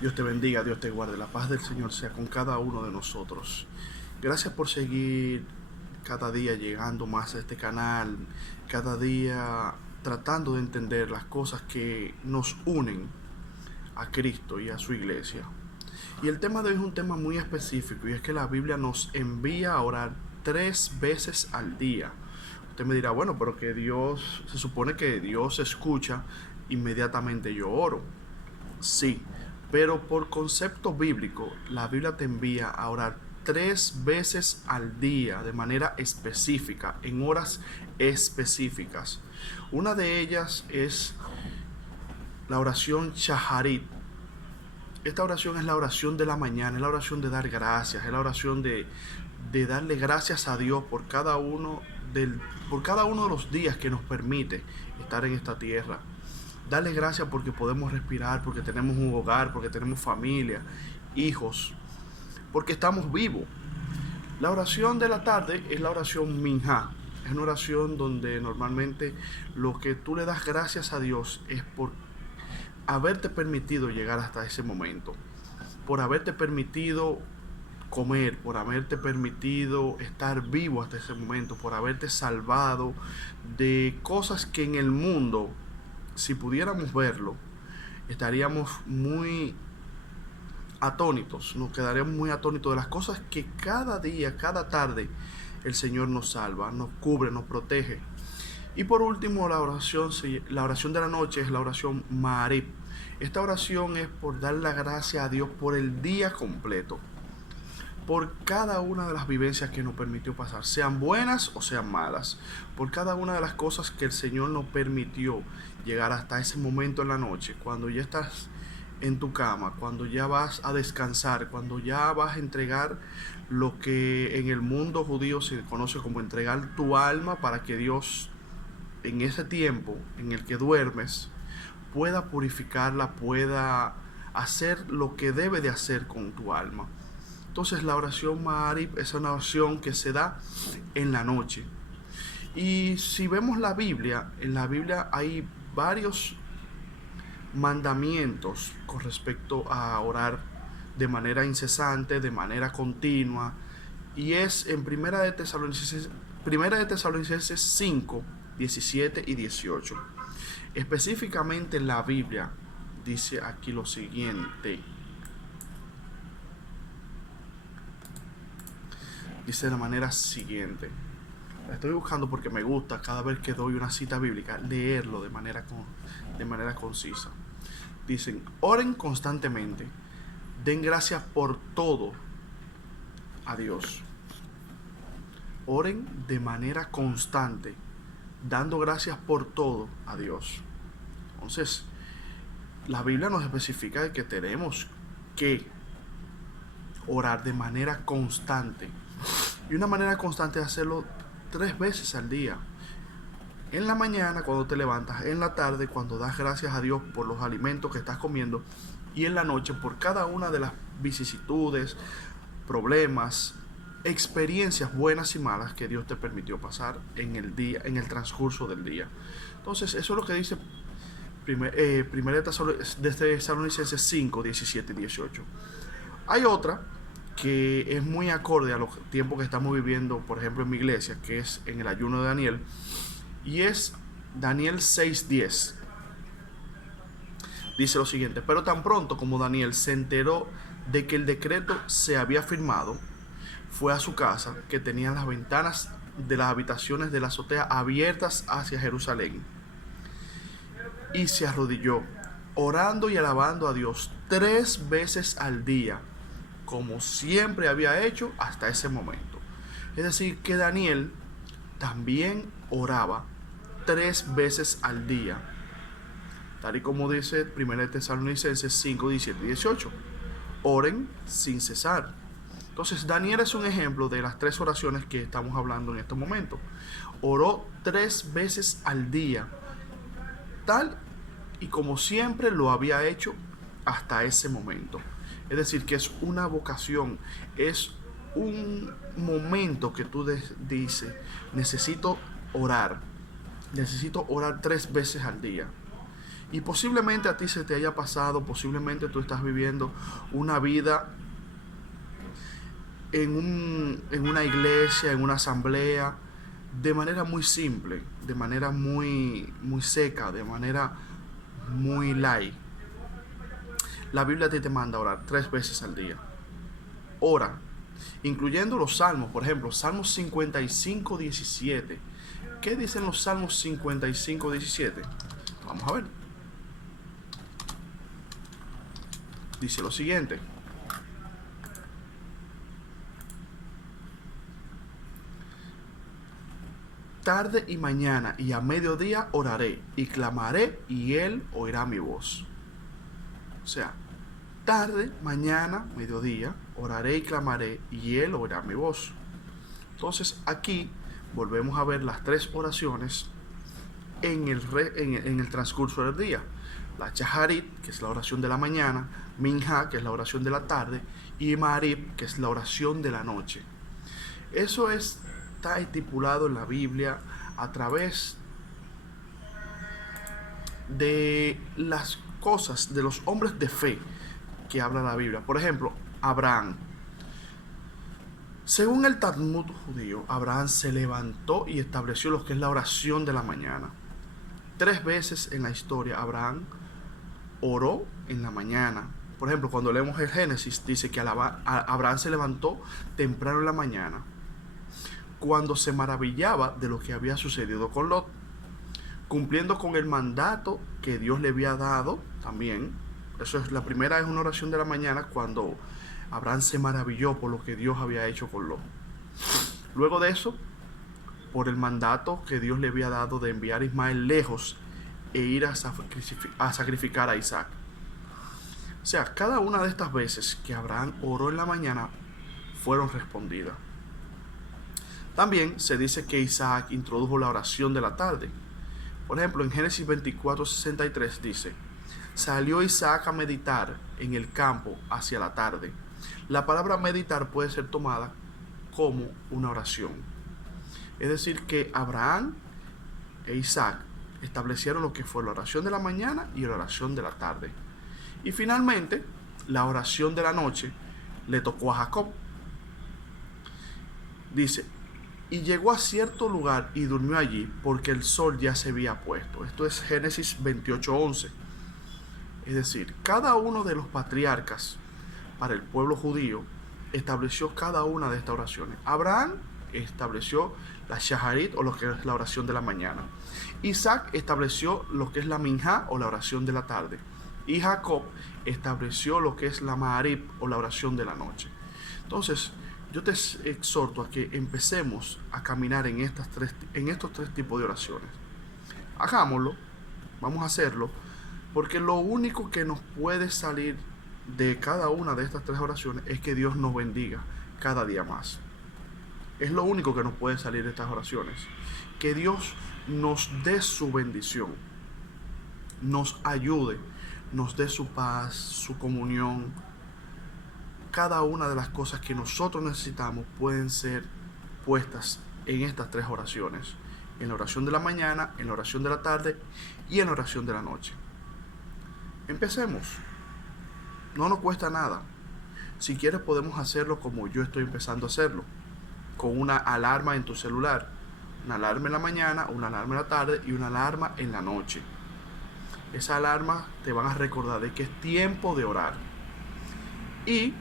Dios te bendiga, Dios te guarde. La paz del Señor sea con cada uno de nosotros. Gracias por seguir cada día llegando más a este canal, cada día tratando de entender las cosas que nos unen a Cristo y a su iglesia. Y el tema de hoy es un tema muy específico, y es que la Biblia nos envía a orar 3 veces al día. Usted me dirá, bueno, pero que Dios, se supone que Dios escucha inmediatamente yo oro. Sí, pero por concepto bíblico, la Biblia te envía a orar 3 veces al día de manera específica, en horas específicas. Una de ellas es la oración Shaharit. Esta oración es la oración de la mañana, es la oración de dar gracias, es la oración de darle gracias a Dios por cada uno de los días que nos permite estar en esta tierra. Darle gracias porque podemos respirar, porque tenemos un hogar, porque tenemos familia, hijos, porque estamos vivos. La oración de la tarde es la oración Minha. Es una oración donde normalmente lo que tú le das gracias a Dios es por haberte permitido llegar hasta ese momento, por haberte permitido comer, por haberte permitido estar vivo hasta ese momento, por haberte salvado de cosas que en el mundo, si pudiéramos verlo, estaríamos muy atónitos, nos quedaríamos muy atónitos de las cosas que cada día, cada tarde, el Señor nos salva, nos cubre, nos protege. Y por último, la oración de la noche es la oración Ma'arib. Esta oración es por dar la gracia a Dios por el día completo, por cada una de las vivencias que nos permitió pasar, sean buenas o sean malas, por cada una de las cosas que el Señor nos permitió llegar hasta ese momento en la noche, cuando ya estás en tu cama, cuando ya vas a descansar, cuando ya vas a entregar lo que en el mundo judío se conoce como entregar tu alma para que Dios, en ese tiempo en el que duermes, pueda purificarla, pueda hacer lo que debe de hacer con tu alma. Entonces la oración Ma'arib es una oración que se da en la noche. Y si vemos la Biblia, en la Biblia hay varios mandamientos con respecto a orar de manera incesante, de manera continua. Y es en Primera de Tesalonicenses 5, 17 y 18. Específicamente la Biblia dice aquí lo siguiente. Dice de la manera siguiente. La estoy buscando porque me gusta cada vez que doy una cita bíblica leerlo de manera concisa. Dicen, oren constantemente, den gracias por todo a Dios. Oren de manera constante, dando gracias por todo a Dios. Entonces, la Biblia nos especifica que tenemos que orar de manera constante. Y una manera constante es hacerlo 3 veces al día. En la mañana cuando te levantas, en la tarde cuando das gracias a Dios por los alimentos que estás comiendo, y en la noche por cada una de las vicisitudes, problemas, experiencias buenas y malas que Dios te permitió pasar en el día, en el transcurso del día. Entonces, eso es lo que dice Primera de Tesalonicenses 5, 17 y 18. Hay otra que es muy acorde a los tiempos que estamos viviendo, por ejemplo en mi iglesia, que es en el ayuno de Daniel, y es Daniel 6:10. Dice lo siguiente: pero tan pronto como Daniel se enteró de que el decreto se había firmado, fue a su casa, que tenía las ventanas de las habitaciones de la azotea abiertas hacia Jerusalén, y se arrodilló, orando y alabando a Dios 3 veces al día, como siempre había hecho hasta ese momento. Es decir, que Daniel también oraba 3 veces al día, tal y como dice 1 Tesalonicenses 5, 17 y 18. Oren sin cesar. Entonces, Daniel es un ejemplo de las 3 oraciones que estamos hablando en este momento. Oró 3 veces al día, tal y como siempre lo había hecho hasta ese momento. Es decir, que es una vocación, es un momento que tú dices, necesito orar 3 veces al día. Y posiblemente a ti se te haya pasado, posiblemente tú estás viviendo una vida en una iglesia, en una asamblea, de manera muy simple, de manera muy seca, de manera muy light. La Biblia a ti te manda a orar 3 veces al día. Ora, incluyendo los salmos, por ejemplo, Salmos 55:17. ¿Qué dicen los Salmos 55:17? Vamos a ver. Dice lo siguiente: tarde y mañana y a mediodía oraré y clamaré y él oirá mi voz. O sea, tarde, mañana, mediodía, oraré y clamaré y él oirá mi voz. Entonces aquí volvemos a ver las 3 oraciones en el transcurso del día. La Shaharit, que es la oración de la mañana; Minha, que es la oración de la tarde; y Marib, que es la oración de la noche. Eso está estipulado en la Biblia a través de las cosas, de los hombres de fe que habla la Biblia. Por ejemplo, Abraham. Según el Talmud judío, Abraham se levantó y estableció lo que es la oración de la mañana. 3 veces en la historia Abraham oró en la mañana. Por ejemplo, cuando leemos el Génesis, dice que Abraham se levantó temprano en la mañana, cuando se maravillaba de lo que había sucedido con Lot, cumpliendo con el mandato que Dios le había dado también. Eso es, la primera es una oración de la mañana, cuando Abraham se maravilló por lo que Dios había hecho con Lot. Luego de eso, por el mandato que Dios le había dado de enviar a Ismael lejos e ir a sacrificar a Isaac. O sea, cada una de estas veces que Abraham oró en la mañana fueron respondidas. También se dice que Isaac introdujo la oración de la tarde. Por ejemplo, en Génesis 24:63 dice: salió Isaac a meditar en el campo hacia la tarde. La palabra meditar puede ser tomada como una oración. Es decir, que Abraham e Isaac establecieron lo que fue la oración de la mañana y la oración de la tarde. Y finalmente, la oración de la noche le tocó a Jacob. Dice: y llegó a cierto lugar y durmió allí, porque el sol ya se había puesto. Esto es Génesis 28:11. Es decir, cada uno de los patriarcas para el pueblo judío estableció cada una de estas oraciones. Abraham estableció la Shaharit, o lo que es la oración de la mañana. Isaac estableció lo que es la Minha, o la oración de la tarde. Y Jacob estableció lo que es la Ma'arib, o la oración de la noche. Entonces, yo te exhorto a que empecemos a caminar en estos 3 tipos de oraciones. Hagámoslo, vamos a hacerlo, porque lo único que nos puede salir de cada una de estas 3 oraciones es que Dios nos bendiga cada día más. Es lo único que nos puede salir de estas oraciones. Que Dios nos dé su bendición, nos ayude, nos dé su paz, su comunión. Cada una de las cosas que nosotros necesitamos pueden ser puestas en estas 3 oraciones: en la oración de la mañana, en la oración de la tarde y en la oración de la noche. Empecemos. No nos cuesta nada. Si quieres, podemos hacerlo como yo estoy empezando a hacerlo, con una alarma en tu celular. Una alarma en la mañana, una alarma en la tarde y una alarma en la noche. Esa alarma te van a recordar de que es tiempo de orar. Y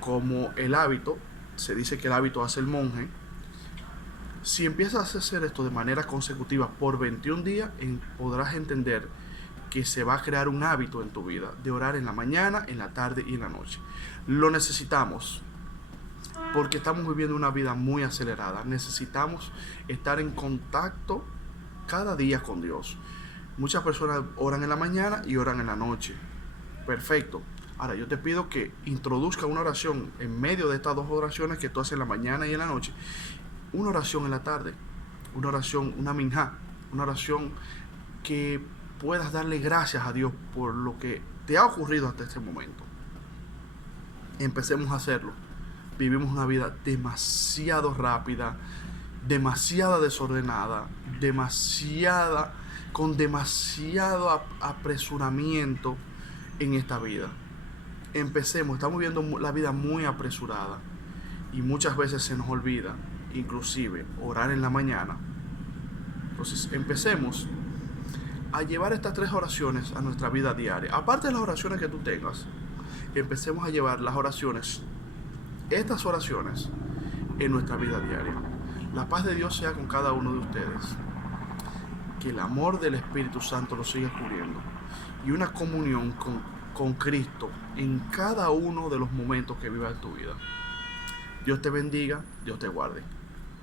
como el hábito, se dice que el hábito hace el monje, si empiezas a hacer esto de manera consecutiva por 21 días, podrás entender que se va a crear un hábito en tu vida de orar en la mañana, en la tarde y en la noche. Lo necesitamos, porque estamos viviendo una vida muy acelerada. Necesitamos estar en contacto cada día con Dios. Muchas personas oran en la mañana y oran en la noche. Perfecto. Ahora yo te pido que introduzca una oración en medio de estas 2 oraciones que tú haces en la mañana y en la noche. Una oración en la tarde, una oración, una minja, una oración que puedas darle gracias a Dios por lo que te ha ocurrido hasta este momento. Empecemos a hacerlo. Vivimos una vida demasiado rápida, demasiado desordenada, demasiada con demasiado apresuramiento en esta vida. Empecemos, estamos viviendo la vida muy apresurada y muchas veces se nos olvida, inclusive, orar en la mañana. Entonces, empecemos a llevar estas 3 oraciones a nuestra vida diaria. Aparte de las oraciones que tú tengas, empecemos a llevar las oraciones, estas oraciones, en nuestra vida diaria. La paz de Dios sea con cada uno de ustedes. Que el amor del Espíritu Santo lo siga cubriendo. Y una comunión con Cristo en cada uno de los momentos que vivas en tu vida. Dios te bendiga, Dios te guarde.